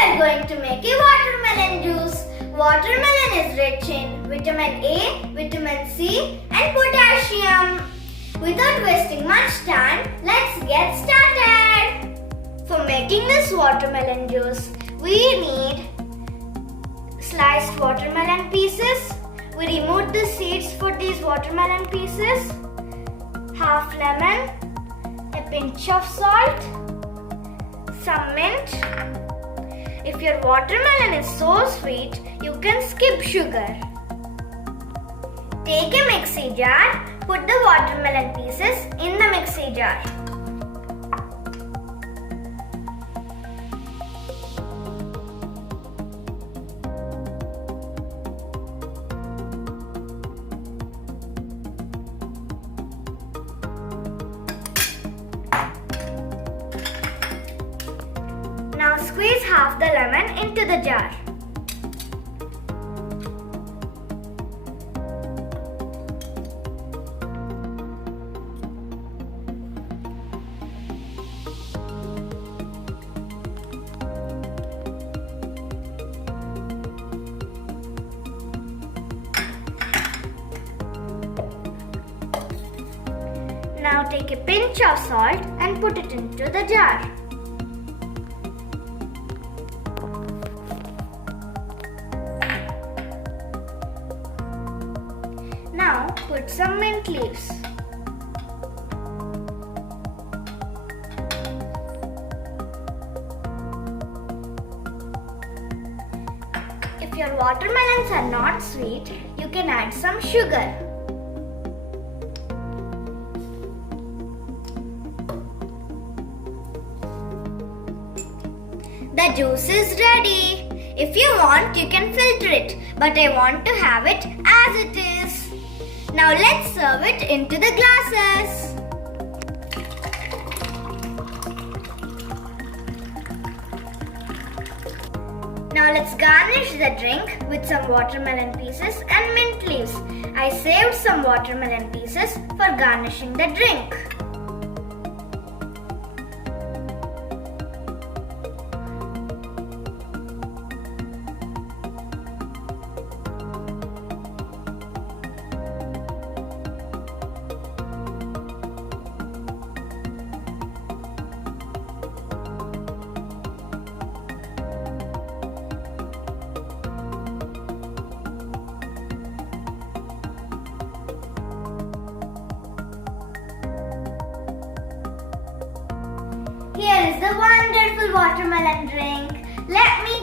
are going to make a watermelon juice. Watermelon is rich in vitamin A, vitamin C and potassium. Without wasting much time, let's get started. For making this watermelon juice, we need sliced watermelon pieces. We removed the seeds for these watermelon pieces. Half lemon, a pinch of salt, some mint. If your watermelon is so sweet, you can skip sugar. Take a mixie jar, put the watermelon pieces in the mixie jar. Now squeeze half the lemon into the jar. Now take a pinch of salt and put it into the jar. Now put some mint leaves. If your watermelons are not sweet, you can add some sugar. The juice is ready. If you want, you can filter it, but I want to have it as it is. Now let's serve it into the glasses. Now let's garnish the drink with some watermelon pieces and mint leaves. I saved some watermelon pieces for garnishing the drink. Here is the wonderful watermelon drink. Let me